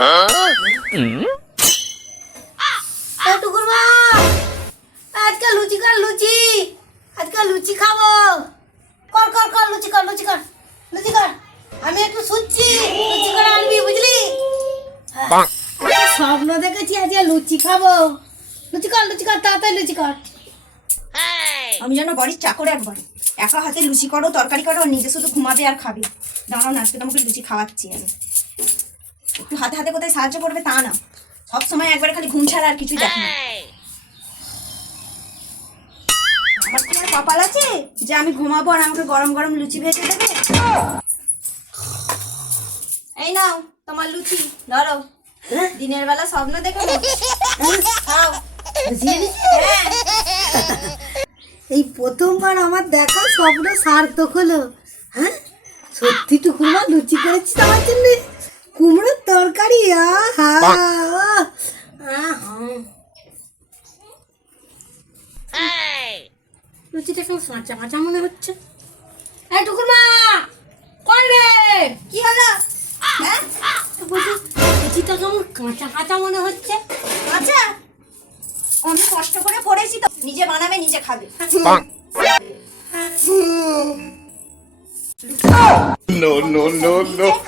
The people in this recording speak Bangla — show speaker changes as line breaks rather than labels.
এ টুকুর মা। আজকে লুচি কর লুচি। আজকে লুচি খাব। কর কর কর লুচি কর লুচি কর। লুচি কর। আমি একটু শুচ্ছি। লুচি করে আনবি বুঝলি। স্বপ্ন দেখেছি আজকে লুচি খাব। লুচি কর লুচি কর তাড়াতাড়ি লুচি কর।
আমি যেন বাড়ির চাকর একবার। একা হাতে লুচি করো তরকারি করো নিজে শুধু ঘুমাবে আর খাবে। দাঁড়াও না আজকে তোমাকে লুচি খাওয়াচ্ছি আমি। একটু হাতে হাতে কোথায় সাহায্য করবে তা না। সব সময় একবারে খালি ঘুম ছাড়া আর কিছুই দেখে না। আমার তোমার কপাল আছে? যে আমি ঘুমাবো আর আমাকে গরম গরম লুচি ভেজে দেবে? এই নাও তোমার লুচি ধরো। দিনের বেলা স্বপ্ন দেখো খাও।
নি?
হ্যাঁ।
এই প্রথমবার আমার দেখা স্বপ্ন সার্থক হলো। হ্যাঁ? সত্যি টুকুর মা লুচি করেছিস আমার জন্য? কুমড়োর তরকারি? আহা! আহা। লুচিটা কেমন কাঁচা কাঁচা মনে হচ্ছে। এই টুকুর মা কই রে!
কি হলো? হ্যাঁ?
লুচিটা কেমন কাঁচা কাঁচা মনে হচ্ছে?
আচ্ছা আমি কষ্ট করে করেছি তো। নিজে বানাবে নিজে খাবে।
No, no, no, no.